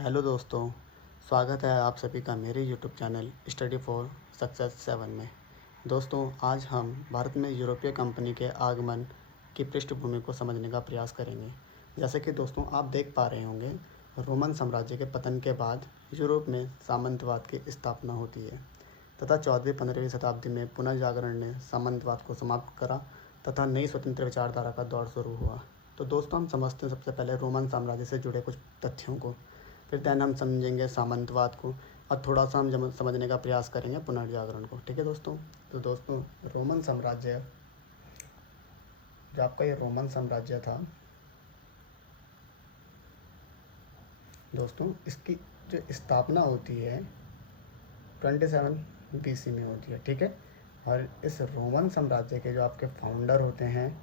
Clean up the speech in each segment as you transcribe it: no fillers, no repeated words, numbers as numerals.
Hello दोस्तों, स्वागत है आप सभी का मेरे YouTube channel study for success 7 में। दोस्तों, आज हम भारत में यूरोपीय कंपनी के आगमन की पृष्ठभूमि को समझने का प्रयास करेंगे। जैसे कि दोस्तों आप देख पा रहे होंगे, रोमन साम्राज्य के पतन के बाद यूरोप में सामंतवाद की स्थापना होती है तथा 14वीं-15वीं शताब्दी में पुनर्जागरण ने सामंतवाद को समाप्त करा तथा नई स्वतंत्र विचारधारा का दौर शुरू हुआ। तो दोस्तों हम समझते हैं सबसे पहले रोमन साम्राज्य से जुड़े कुछ तथ्यों को, फिर दैन हम समझेंगे सामंतवाद को और थोड़ा सा हम समझने का प्रयास करेंगे पुनर्जागरण को। ठीक है दोस्तों। तो दोस्तों रोमन साम्राज्य, जो आपका ये रोमन साम्राज्य था दोस्तों, इसकी जो स्थापना होती है 27 BC में होती है। ठीक है। और इस रोमन साम्राज्य के जो आपके फाउंडर होते हैं,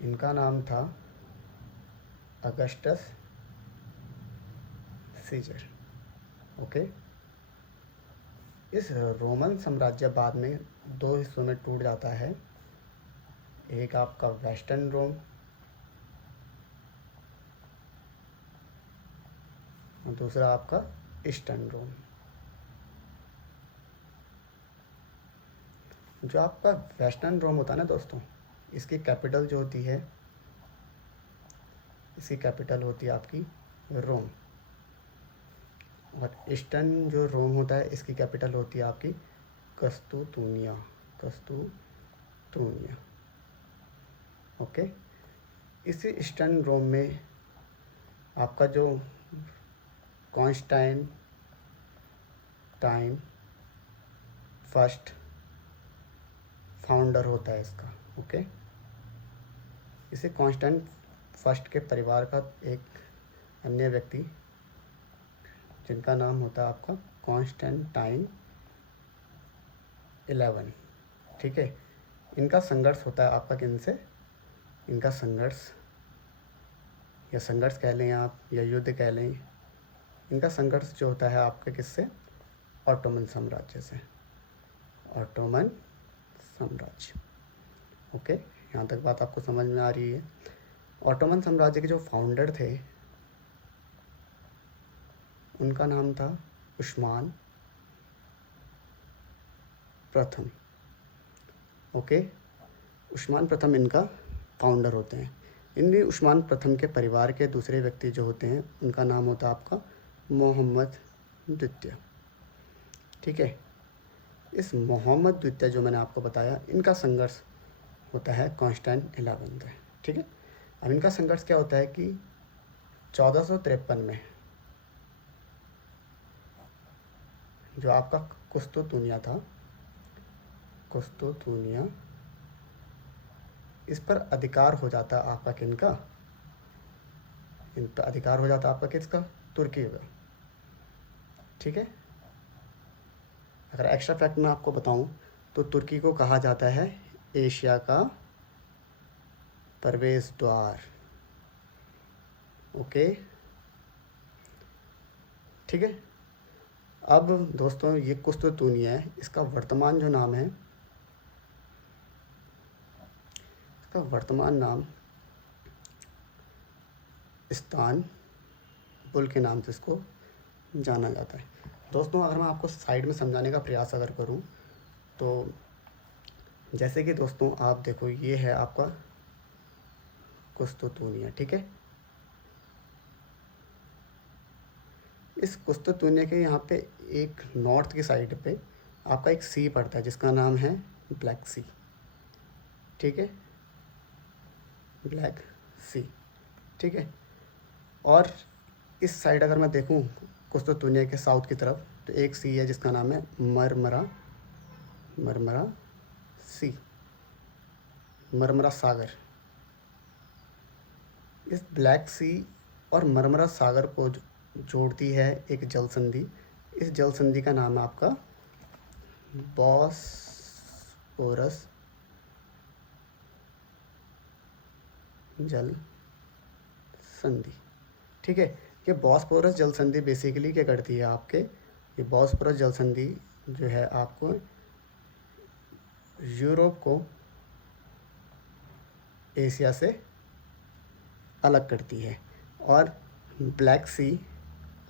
इनका नाम था अगस्टस सीजर। ओके। इस रोमन साम्राज्य बाद में दो हिस्सों में टूट जाता है। एक आपका वेस्टर्न रोम और दूसरा आपका ईस्टर्न रोम। जो आपका वेस्टर्न रोम होता है ना दोस्तों, इसकी कैपिटल जो होती है, इसकी कैपिटल होती है आपकी रोम। और ईस्टर्न जो रोम होता है, इसकी कैपिटल होती है आपकी कस्तूतुनिया। कस्तूतुनिया। ओके। इसी ईस्टर्न रोम में आपका जो कॉन्स्टेंटाइन फर्स्ट फाउंडर होता है इसका। ओके। इसे कॉन्स्टेंट फर्स्ट के परिवार का एक अन्य व्यक्ति, जिनका नाम होता है आपका कॉन्स्टेंटाइन 11। ठीक है। इनका संघर्ष होता है आपका किनसे, इनका संघर्ष या संघर्ष कह लें आप या युद्ध कह लें, इनका संघर्ष जो होता है आपके किससे, ऑटोमन साम्राज्य से। ऑटोमन साम्राज्य। ओके। यहाँ तक बात आपको समझ में आ रही है। ऑटोमन साम्राज्य के जो फाउंडर थे, उनका नाम था उस्मान प्रथम। ओके। उस्मान प्रथम इनका फाउंडर होते हैं। इनमें उस्मान प्रथम के परिवार के दूसरे व्यक्ति जो होते हैं, उनका नाम होता है आपका मोहम्मद द्वितीय। ठीक है। इस मोहम्मद द्वितीय जो मैंने आपको बताया, इनका संघर्ष होता है कॉन्स्टेंट 11 से। ठीक है। अब इनका संघर्ष क्या होता है कि 1453 में जो आपका कुस्तुतुनिया था, कुस्तुतुनिया, इस पर अधिकार हो जाता है आपका किनका, इन पर अधिकार हो जाता है आपका किसका, तुर्की का। ठीक है। अगर एक्स्ट्रा फैक्ट मैं आपको बताऊं तो तुर्की को कहा जाता है एशिया का प्रवेश द्वार। ओके। ठीक है। अब दोस्तों ये कुस्तुतुनिया है, इसका वर्तमान जो नाम है, इसका वर्तमान नाम इस्तानबुल के नाम से इसको जाना जाता है। दोस्तों अगर मैं आपको साइड में समझाने का प्रयास अगर करूं तो जैसे कि दोस्तों आप देखो, ये है आपका कुस्तुतुनिया। ठीक है। इस कुस्तुतुनिया के यहाँ पे एक नॉर्थ की साइड पे आपका एक सी पड़ता है जिसका नाम है ब्लैक सी। ठीक है। ब्लैक सी। ठीक है। और इस साइड अगर मैं देखूं कुस्तुतुनिया के साउथ की तरफ, तो एक सी है जिसका नाम है मरमरा सी, मरमरा सागर। इस ब्लैक सी और मरमरा सागर को जोड़ती है एक जल संधि। इस जल संधि का नाम है आपका बॉस्फोरस जल संधि। ठीक है। ये बॉस्फोरस जल संधि बेसिकली क्या करती है आपके, ये बॉस्फोरस जल संधि जो है आपको यूरोप को एशिया से अलग करती है। और ब्लैक सी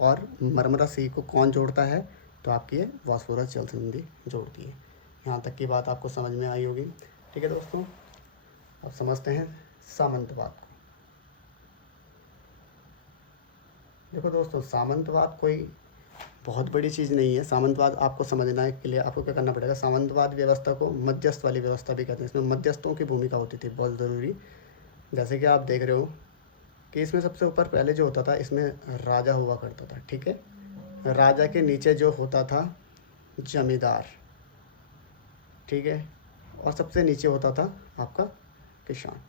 और मरमरा सी को कौन जोड़ता है? तो आपकी ये बॉस्फोरस जल संधि जोड़ती है। यहाँ तक की बात आपको समझ में आई होगी। ठीक है दोस्तों, अब समझते हैं सामंतवाद को। देखो दोस्तों, सामंतवाद कोई बहुत बड़ी चीज़ नहीं है। सामंतवाद आपको समझना के लिए आपको क्या करना पड़ेगा, सामंतवाद व्यवस्था को मध्यस्थ वाली व्यवस्था भी कहते हैं। इसमें मध्यस्थों की भूमिका होती थी बहुत ज़रूरी। जैसे कि आप देख रहे हो कि इसमें सबसे ऊपर पहले जो होता था, इसमें राजा हुआ करता था। ठीक है, राजा के नीचे जो होता था जमींदार। ठीक है, और सबसे नीचे होता था आपका किसान।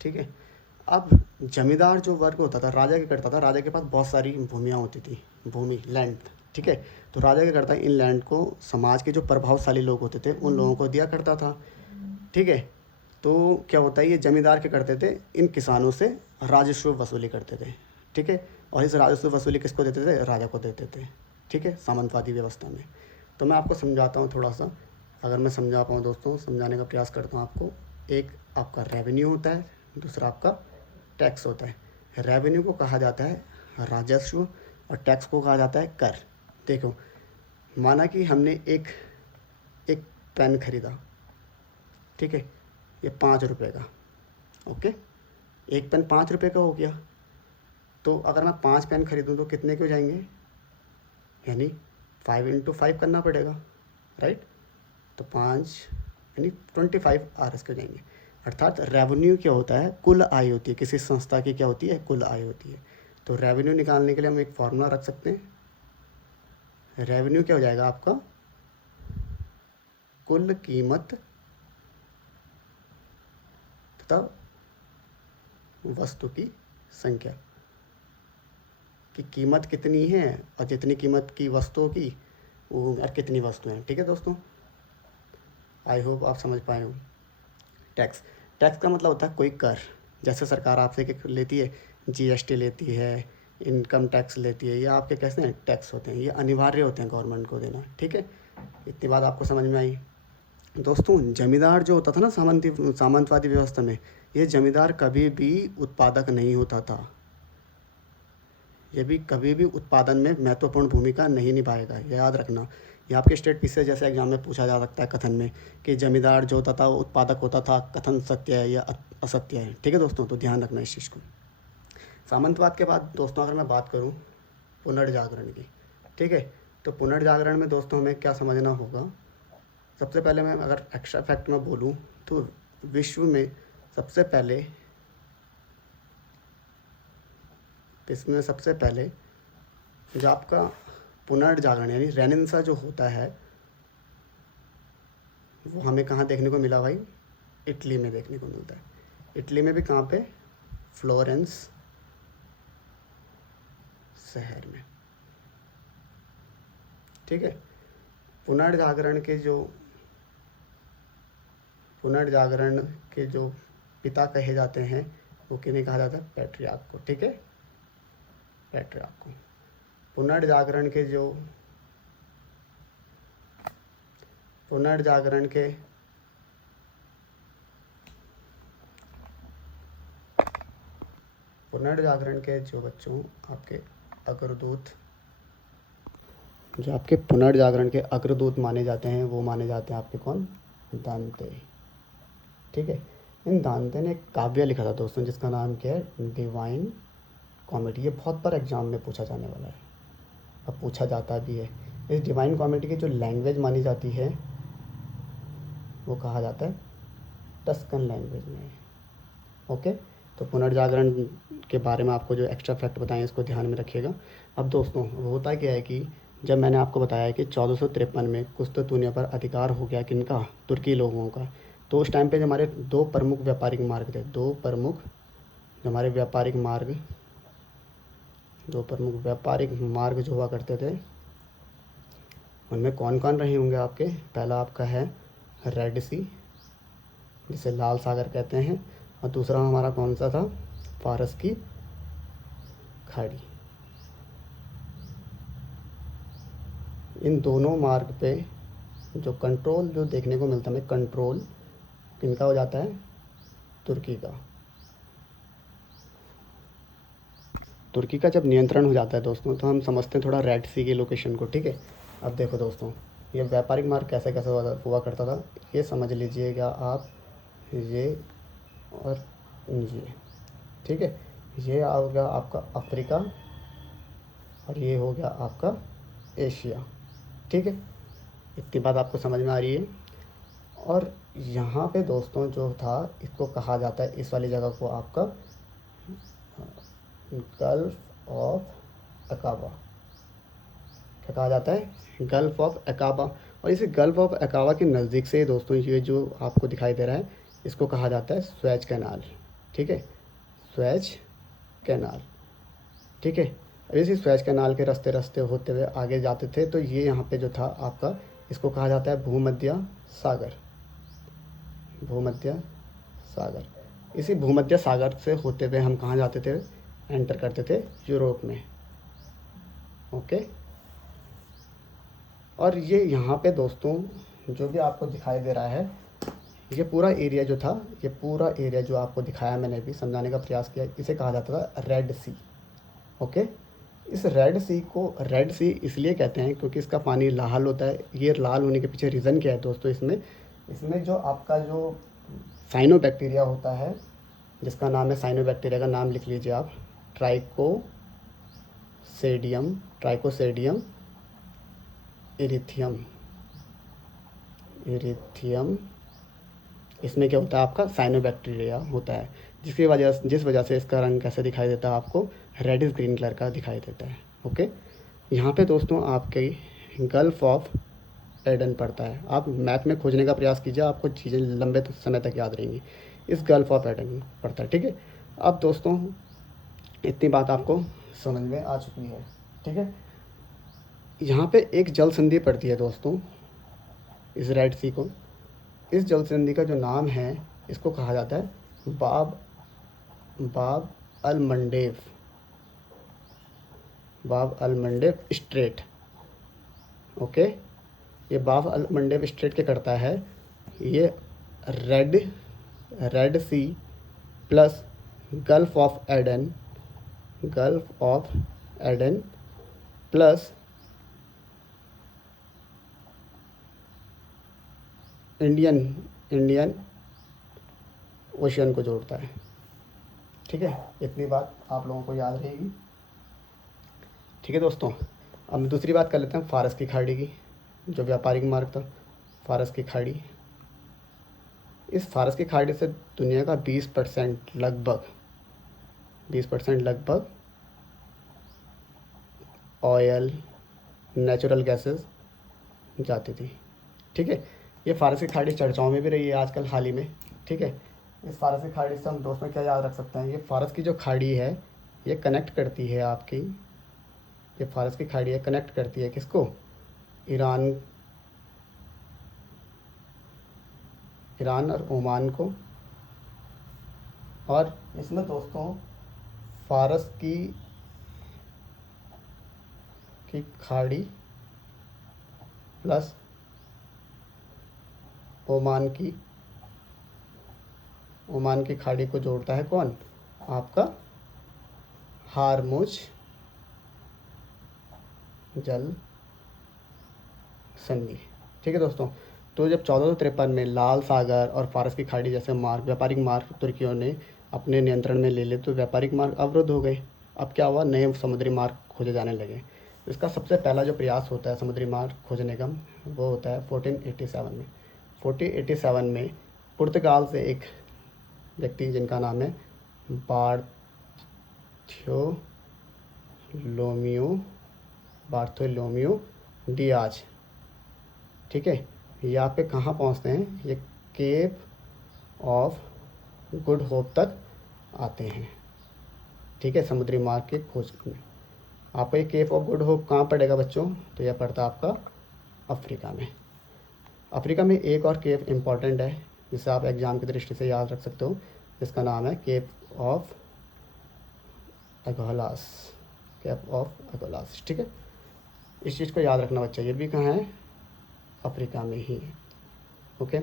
ठीक है, अब जमींदार जो वर्ग होता था, राजा क्या करता था, राजा के पास बहुत सारी भूमियाँ होती थी, भूमि लैंड। ठीक है, तो राजा क्या करता है, इन लैंड को समाज के जो प्रभावशाली लोग होते थे उन लोगों को दिया करता था। ठीक है, तो क्या होता है, ये जमींदार क्या करते थे, इन किसानों से राजस्व वसूली करते थे। ठीक है, और इस राजस्व वसूली किसको देते थे, राजा को देते थे। ठीक है, सामंतवादी व्यवस्था में। तो मैं आपको समझाता हूँ थोड़ा सा, अगर मैं समझा पाऊँ दोस्तों, समझाने का प्रयास करता हूँ आपको। एक आपका रेवेन्यू होता है, दूसरा आपका टैक्स होता है। रेवेन्यू को कहा जाता है राजस्व और टैक्स को कहा जाता है कर। देखो, माना कि हमने एक एक पेन खरीदा। ठीक है, ये 5 रुपये का। ओके, एक पेन 5 रुपये का हो गया। तो अगर मैं 5 पेन खरीदूँ तो कितने के हो जाएंगे, यानी 5 × 5 करना पड़ेगा, राइट। तो 5 यानी 25 Rs के हो जाएंगे। अर्थात रेवेन्यू क्या होता है, कुल आय होती है किसी संस्था की, क्या होती है, कुल आय होती है। तो रेवेन्यू निकालने के लिए हम एक फॉर्मूला रख सकते हैं। रेवेन्यू क्या हो जाएगा आपका, कुल कीमत तथा वस्तु की संख्या, कि कीमत कितनी है और जितनी कीमत की वस्तुओं की वो और कितनी वस्तुएं हैं। ठीक है दोस्तों, आई होप आप समझ पाए हो। टैक्स, टैक्स का मतलब होता है कोई कर। जैसे सरकार आपसे लेती है, जीएसटी लेती है, इनकम टैक्स लेती है, ये आपके कैसे हैं, टैक्स होते हैं। ये अनिवार्य होते हैं गवर्नमेंट को देना। ठीक है, इतनी बात आपको समझ में आई। दोस्तों, जमींदार जो होता था ना सामंतवादी व्यवस्था में, ये जमींदार कभी भी उत्पादक नहीं होता था। ये भी कभी भी उत्पादन में महत्वपूर्ण भूमिका नहीं निभाएगा, ये याद रखना। ये आपके स्टेट पीछे जैसे एग्जाम में पूछा जा सकता है कथन में, कि जमींदार जो होता था वो उत्पादक होता था, कथन सत्य है या असत्य है। ठीक है दोस्तों, तो ध्यान रखना इस चीज़ को। सामंतवाद के बाद दोस्तों अगर मैं बात करूँ पुनर्जागरण की, ठीक है, तो पुनर्जागरण में दोस्तों हमें क्या समझना होगा। सबसे पहले मैं अगर एक्स्ट्रा फैक्ट में बोलूँ तो विश्व में सबसे पहले जो आपका पुनर्जागरण यानी रेनेसां जो होता है, वो हमें कहाँ देखने को मिला भाई, इटली में देखने को मिलता है। इटली में भी कहाँ पे, फ्लोरेंस शहर में। ठीक है, पुनर्जागरण के जो पिता कहे जाते हैं वो किन्हें कहा जाता है, पैट्रियार्क को। ठीक है, पैट्रियार्क को। पुनर्जागरण के जो बच्चों आपके अग्रदूत, जो आपके पुनर्जागरण के अग्रदूत माने जाते हैं, वो माने जाते हैं आपके कौन, दांते। ठीक है, इन दांते ने एक काव्य लिखा था दोस्तों जिसका नाम क्या है, डिवाइन कॉमेडी। ये बहुत बार एग्जाम में पूछा जाने वाला है, अब पूछा जाता भी है। इस डिवाइन कॉमेडी की जो लैंग्वेज मानी जाती है वो कहा जाता है टस्कन लैंग्वेज में। ओके, तो पुनर्जागरण के बारे में आपको जो एक्स्ट्रा फैक्ट बताएं इसको ध्यान में रखिएगा। अब दोस्तों होता क्या है कि जब मैंने आपको बताया कि 1453 में कुस्तुतुनिया पर अधिकार हो गया किनका, तुर्की लोगों का, तो उस टाइम पे जो हमारे दो प्रमुख व्यापारिक मार्ग थे, दो प्रमुख व्यापारिक मार्ग जो हुआ करते थे, उनमें कौन कौन रहे होंगे आपके। पहला आपका है रेड सी, जिसे लाल सागर कहते हैं, और दूसरा हमारा कौन सा था, फारस की खाड़ी। इन दोनों मार्ग पे जो कंट्रोल जो देखने को मिलता है हमें, कंट्रोल किनका हो जाता है, तुर्की का। तुर्की का जब नियंत्रण हो जाता है दोस्तों, तो हम समझते हैं थोड़ा रेड सी की लोकेशन को, ठीक है। अब देखो दोस्तों, ये व्यापारिक मार्ग कैसे कैसे हुआ करता था, ये समझ लीजिएगा आप, ये और ये, ठीक है। ये हो गया आपका अफ्रीका और ये हो गया आपका एशिया, ठीक है। इतनी बात आपको समझ में आ रही है। और यहाँ पे दोस्तों जो था, इसको कहा जाता है, इस वाली जगह को आपका गल्फ ऑफ अकाबा, क्या कहा जाता है, गल्फ ऑफ अकाबा। और इसे गल्फ ऑफ अकाबा के नज़दीक से दोस्तों, ये जो आपको दिखाई दे रहा है, इसको कहा जाता है स्वेज कैनाल, ठीक है, स्वेज कैनाल, ठीक है। अब इसी स्वेज कैनाल के रास्ते रास्ते होते हुए आगे जाते थे, तो ये यहाँ पे जो था आपका, इसको कहा जाता है भूमध्य सागर, भूमध्य सागर। इसी भूमध्य सागर से होते हुए हम कहाँ जाते थे, एंटर करते थे यूरोप में, ओके। और ये यहाँ पे दोस्तों जो भी आपको दिखाई दे रहा है, ये पूरा एरिया जो था, ये पूरा एरिया जो आपको दिखाया मैंने भी समझाने का प्रयास किया, इसे कहा जाता था रेड सी, ओके। इस रेड सी को रेड सी इसलिए कहते हैं क्योंकि इसका पानी लाल होता है। ये लाल होने के पीछे रीज़न क्या है दोस्तों, इसमें इसमें जो आपका जो साइनो बैक्टीरिया होता है, जिसका नाम है, साइनो बैक्टीरिया का नाम लिख लीजिए आप, ट्राइकोसेडियम, ट्राइकोसेडियम इरिथियम, इरिथियम। इसमें क्या होता है, आपका साइनो बैक्टीरिया होता है, जिस वजह से इसका रंग कैसे दिखाई देता है आपको, रेडिश ग्रीन कलर का दिखाई देता है, ओके। यहाँ पे दोस्तों आपके गल्फ ऑफ एडन पड़ता है। आप मैप में खोजने का प्रयास कीजिए, आपको चीज़ें लंबे समय तक याद रहेंगी। इस गल्फ ऑफ एडन पड़ता है, ठीक है। अब दोस्तों इतनी बात आपको समझ में आ चुकी है, ठीक है। यहाँ पे एक जल संधि पड़ती है दोस्तों, इस रेड सी को, इस जल संधि का जो नाम है, इसको कहा जाता है बाब अल मंडेव, बाब अल मंडेव स्ट्रेट, ओके। ये बाब अल मंडेव स्ट्रेट क्या करता है, ये Red Sea plus Gulf of Aden, Gulf of Aden plus Indian Ocean को जोड़ता है, ठीक है। इतनी बात आप लोगों को याद रहेगी, ठीक है दोस्तों। अब दूसरी बात कर लेते हैं फारस की खाड़ी की, जो व्यापारिक मार्ग था, फारस की खाड़ी। इस फारस की खाड़ी से दुनिया का 20% लगभग 20% लगभग ऑयल, नेचुरल गैसेस जाती थी, ठीक है। ये फारस की खाड़ी चर्चाओं में भी रही है आजकल हाल ही में, ठीक है। इस फारस की खाड़ी से हम दोस्तों क्या याद रख सकते हैं, ये फारस की जो खाड़ी है, ये कनेक्ट करती है आपकी, ये फारस की खाड़ी है, कनेक्ट करती है किसको, ईरान और ओमान को। और इसमें दोस्तों फारस की खाड़ी प्लस ओमान की खाड़ी को जोड़ता है कौन, आपका हारमुज जल संधि, ठीक है दोस्तों। तो जब 1453 में लाल सागर और फारस की खाड़ी जैसे व्यापारिक मार्ग तुर्कियों ने अपने नियंत्रण में ले लिए, तो व्यापारिक मार्ग अवरुद्ध हो गए। अब क्या हुआ, नए समुद्री मार्ग खोजे जाने लगे। इसका सबसे पहला जो प्रयास होता है समुद्री मार्ग खोजने का, वो होता है 1487 में। 1487 में पुर्तगाल से एक व्यक्ति जिनका नाम है बार्थोलोमियो डियाज, ठीक है। यहाँ पे कहाँ पहुँचते हैं, ये केप ऑफ गुड होप तक आते हैं, ठीक है, समुद्री मार्ग के खोज में। आपको ये केप ऑफ गुड होप कहाँ पड़ेगा बच्चों, तो यह पड़ता है आपका अफ्रीका में। अफ्रीका में एक और केप इम्पॉर्टेंट है, जिसे आप एग्ज़ाम की दृष्टि से याद रख सकते हो, जिसका नाम है केप ऑफ अगोलास, केप ऑफ अगोलास, ठीक है। इस चीज़ को याद रखना बच्चा, ये भी कहाँ है, अफ्रीका में ही है, ओके।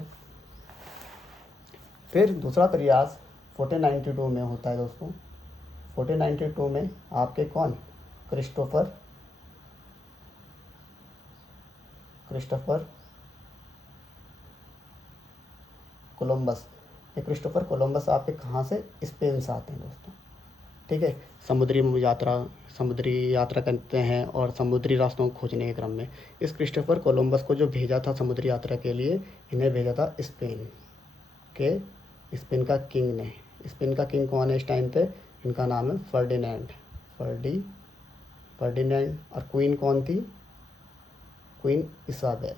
फिर दूसरा प्रयास 1492 में होता है दोस्तों, 1492 में आपके कौन, क्रिस्टोफर कोलंबस। ये क्रिस्टोफर कोलंबस आपके कहाँ से, स्पेन से आते हैं दोस्तों। ठीक है, समुद्री यात्रा करते हैं और समुद्री रास्तों को खोजने के क्रम में इस क्रिस्टोफर कोलंबस को जो भेजा था समुद्री यात्रा के लिए, इन्हें भेजा था स्पेन का किंग ने। स्पेन का किंग कौन है इस टाइम पे, इनका नाम है फर्डिनेंड। और क्वीन कौन थी, क्वीन इसाबेल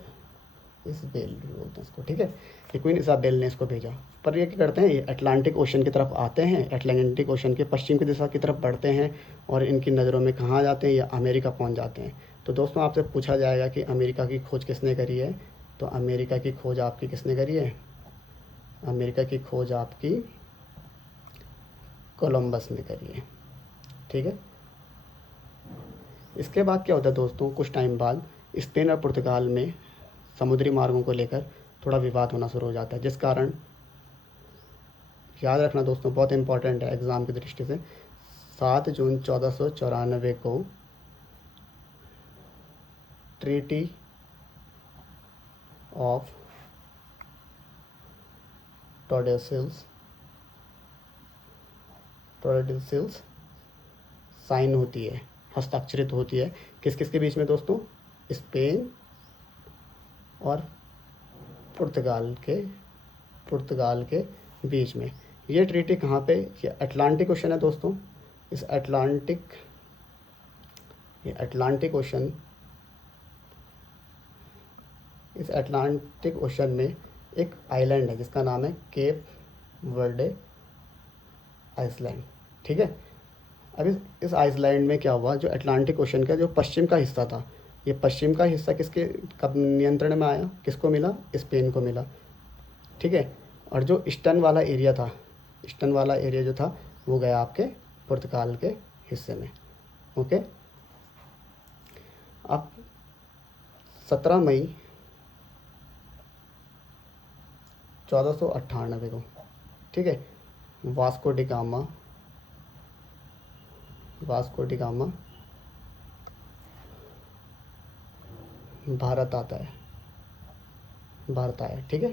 बोलते हैं इसको। ठीक है, ये क्वीन इसाबेल ने इसको भेजा। पर ये क्या करते हैं, ये अटलांटिक ओशन की तरफ आते हैं, अटलांटिक ओशन के पश्चिम की दिशा की तरफ बढ़ते हैं और इनकी नज़रों में कहाँ जाते हैं, ये अमेरिका पहुँच जाते हैं। तो दोस्तों आपसे पूछा जाएगा कि अमेरिका की खोज किसने करी है, तो अमेरिका की खोज आपकी किसने करी है, अमेरिका की खोज आपकी कोलंबस ने करी है। ठीक है, इसके बाद क्या होता है दोस्तों, कुछ टाइम बाद स्पेन और पुर्तगाल में समुद्री मार्गों को लेकर थोड़ा विवाद होना शुरू हो जाता है, जिस कारण याद रखना दोस्तों, बहुत इंपॉर्टेंट है एग्ज़ाम की दृष्टि से, 7 जून 1494 को ट्रीटी ऑफ टॉर्डेसिल्स साइन होती है, हस्ताक्षरित होती है। किस किस के बीच में दोस्तों, स्पेन और पुर्तगाल के बीच में। ये ट्रीटी कहाँ पे, ये अटलांटिक ओशन है दोस्तों। इस अटलांटिक ओशन में एक आइलैंड है जिसका नाम है केप वर्डे आइसलैंड। ठीक है, अब इस आइसलैंड में क्या हुआ, जो अटलांटिक ओशन का जो पश्चिम का हिस्सा था, ये पश्चिम का हिस्सा किसके कब नियंत्रण में आया, किसको मिला, स्पेन को मिला। ठीक है, और जो ईस्टर्न वाला एरिया जो था वो गया आपके पुर्तगाल के हिस्से में। ओके, अब 17 मई 1498 को, ठीक है, वास्को डी गामा भारत आया। ठीक है,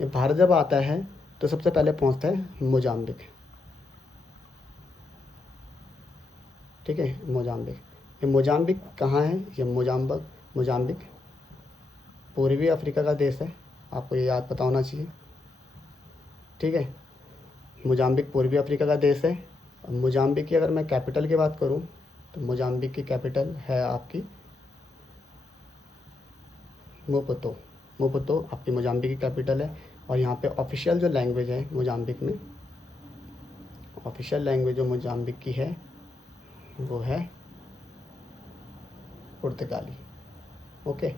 ये भारत जब आता है तो सबसे पहले पहुंचता है मोजाम्बिक। ठीक है, मोजाम्बिक। ये मोजाम्बिक कहाँ है, ये मोजाम्बिक पूर्वी अफ्रीका का देश है, आपको ये याद पता होना चाहिए। ठीक है, मोजाम्बिक पूर्वी अफ्रीका का देश है। मोजाम्बिक की अगर मैं कैपिटल की बात करूं तो मोजाम्बिक की कैपिटल है आपकी मोपुतो आपकी मोजाम्बिक की कैपिटल है। और यहाँ पे ऑफिशियल जो लैंग्वेज है मोजाम्बिक में, ऑफिशियल लैंग्वेज जो मोजाम्बिक की है वो है पुर्तगाली। ओके,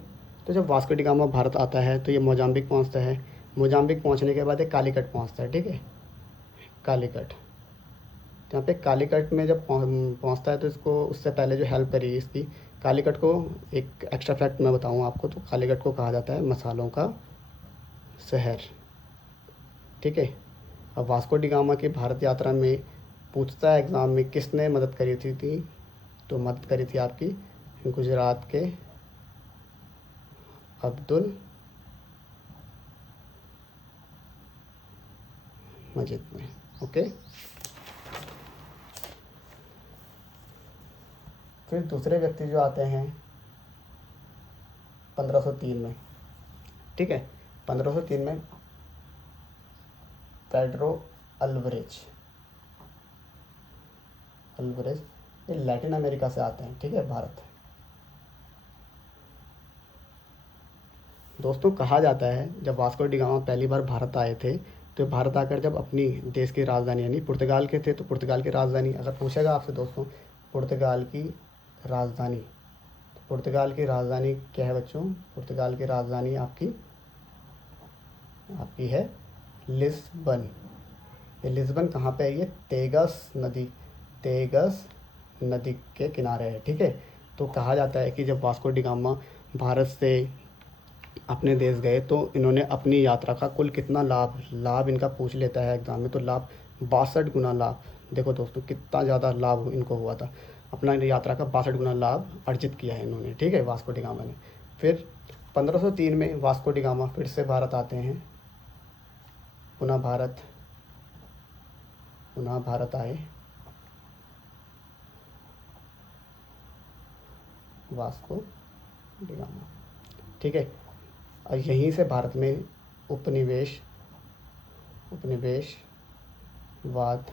तो जब वास्को डी गामा भारत आता है तो ये मोजाम्बिक पहुँचता है। मोजाम्बिक पहुँचने के बाद एक कालीकट पहुँचता है। ठीक है, कालीकट, तो यहाँ पे कालीकट में जब पहुँचता है तो इसको उससे पहले जो हेल्प करी इसकी, कालीकट को एक एक्स्ट्रा फैक्ट मैं बताऊँ आपको, तो कालीकट को कहा जाता है मसालों का शहर। ठीक है, अब वास्को डी गामा की भारत यात्रा में पूछता है एग्ज़ाम में किसने मदद करी थी, तो मदद करी थी आपकी गुजरात के अब्दुल मजीद ने। ओके, फिर दूसरे व्यक्ति जो आते हैं 1503 में। ठीक है, 1503 में पेड्रो अल्वरेज ये लैटिन अमेरिका से आते हैं। ठीक है, भारत। दोस्तों कहा जाता है जब वास्को डी गामा पहली बार भारत आए थे तो भारत आकर जब अपनी देश की राजधानी यानी पुर्तगाल के थे, तो पुर्तगाल की राजधानी अगर पूछेगा आपसे दोस्तों, पुर्तगाल की राजधानी क्या है बच्चों, पुर्तगाल की राजधानी आपकी है लिस्बन। ये लिस्बन कहाँ पे है, ये तेगस नदी के किनारे है। ठीक है, तो कहा जाता है कि जब वास्को डी गामा भारत से अपने देश गए तो इन्होंने अपनी यात्रा का कुल कितना लाभ इनका पूछ लेता है एग्ज़ाम में, तो लाभ 62 गुना देखो दोस्तों कितना ज़्यादा लाभ इनको हुआ था, अपना यात्रा का 62 गुना लाभ अर्जित किया है इन्होंने, ठीक है, वास्को डी गामा ने। फिर 1503 में वास्को डी गामा फिर से भारत आते हैं, पुनः भारत आए, वास्को डी गामा, ठीक है। और यहीं से भारत में उपनिवेशवाद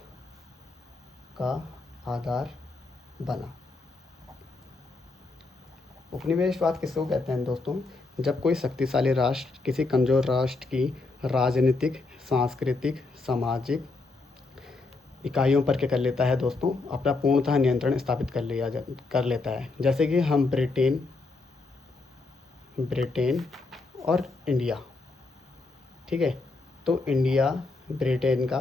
का आधार बना। उपनिवेशवाद किसको कहते हैं दोस्तों? जब कोई शक्तिशाली राष्ट्र किसी कमज़ोर राष्ट्र की राजनीतिक, सांस्कृतिक, सामाजिक इकाइयों पर क्या कर लेता है दोस्तों, अपना पूर्णतः नियंत्रण स्थापित कर लेता है। जैसे कि हम ब्रिटेन और इंडिया, ठीक है। तो इंडिया ब्रिटेन का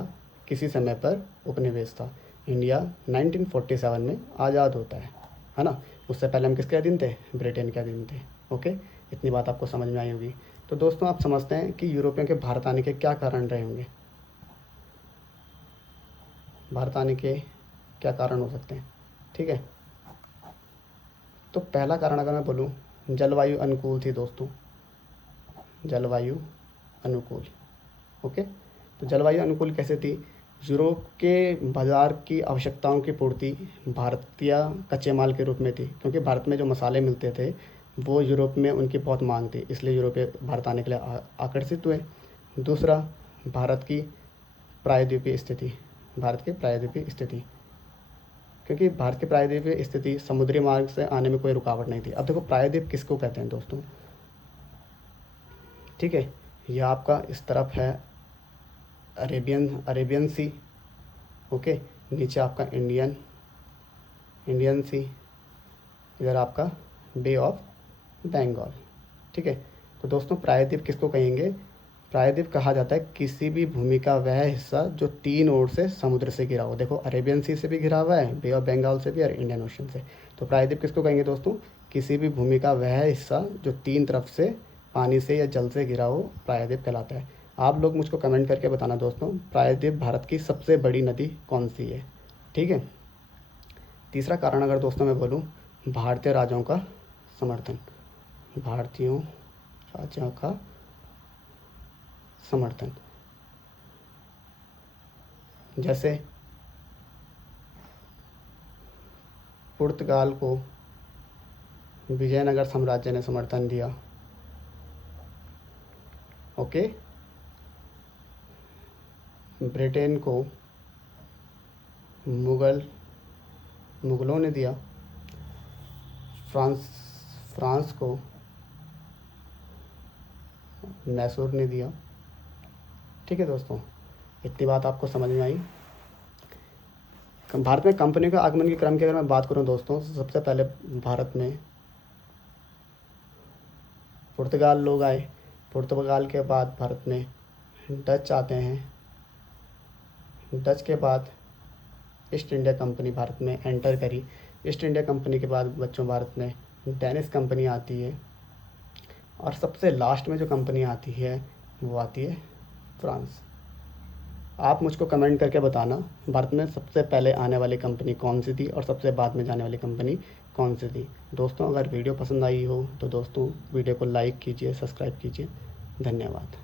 किसी समय पर उपनिवेश था। इंडिया 1947 में आज़ाद होता है ना। उससे पहले हम किसके अधीन थे? ब्रिटेन के अधीन थे। ओके, इतनी बात आपको समझ में आई होगी। तो दोस्तों आप समझते हैं कि यूरोपियों के भारत आने के क्या कारण रहे होंगे, भारत आने के क्या कारण हो सकते हैं, ठीक है। तो पहला कारण अगर मैं बोलूँ, जलवायु अनुकूल थी दोस्तों, जलवायु अनुकूल। ओके, तो जलवायु अनुकूल कैसे थी? यूरोप के बाज़ार की आवश्यकताओं की पूर्ति भारतीय कच्चे माल के रूप में थी, क्योंकि भारत में जो मसाले मिलते थे वो यूरोप में उनकी बहुत मांग थी, इसलिए यूरोपीय भारत आने के लिए आकर्षित हुए। दूसरा, भारत की प्रायद्वीपीय स्थिति, क्योंकि भारत की प्रायद्वीपीय स्थिति समुद्री मार्ग से आने में कोई रुकावट नहीं थी। अब देखो प्रायद्वीप किसको कहते हैं दोस्तों, ठीक है। यह आपका इस तरफ है अरेबियन सी, ओके, नीचे आपका इंडियन सी, इधर आपका बे ऑफ बंगाल, ठीक है। तो दोस्तों प्रायद्वीप किसको कहेंगे? प्रायद्वीप कहा जाता है किसी भी भूमि का वह हिस्सा जो 3 ओर से समुद्र से घिरा हो। देखो अरेबियन सी से भी घिरा हुआ है, बे ऑफ बंगाल से भी और इंडियन ओशन से। तो प्रायद्वीप किसको कहेंगे दोस्तों? किसी भी भूमि का वह हिस्सा जो 3 तरफ से पानी से या जल से घिरा हो, प्रायद्वीप कहलाता है। आप लोग मुझको कमेंट करके बताना दोस्तों, प्रायद्वीप भारत की सबसे बड़ी नदी कौन सी है, ठीक है। तीसरा कारण अगर दोस्तों मैं बोलूँ, भारतीय राजाओं का समर्थन, भारतीयों राजाओं का समर्थन। जैसे पुर्तगाल को विजयनगर साम्राज्य ने समर्थन दिया, ओके। ब्रिटेन को मुगलों ने दिया, फ्रांस को मैसूर ने दिया, ठीक है दोस्तों। इतनी बात आपको समझ में आई। भारत में कंपनियों के आगमन के क्रम की अगर मैं बात करूं दोस्तों, सबसे पहले भारत में पुर्तगाल लोग आए, पुर्तगाल के बाद भारत में डच आते हैं, डच के बाद ईस्ट इंडिया कंपनी भारत में एंटर करी। ईस्ट इंडिया कंपनी के बाद बच्चों भारत में डेनिश कंपनी आती है, और सबसे लास्ट में जो कंपनी आती है वो आती है फ्रांस। आप मुझको कमेंट करके बताना भारत में सबसे पहले आने वाली कंपनी कौन सी थी और सबसे बाद में जाने वाली कंपनी कौन सी थी। दोस्तों अगर वीडियो पसंद आई हो तो दोस्तों वीडियो को लाइक कीजिए, सब्सक्राइब कीजिए। धन्यवाद।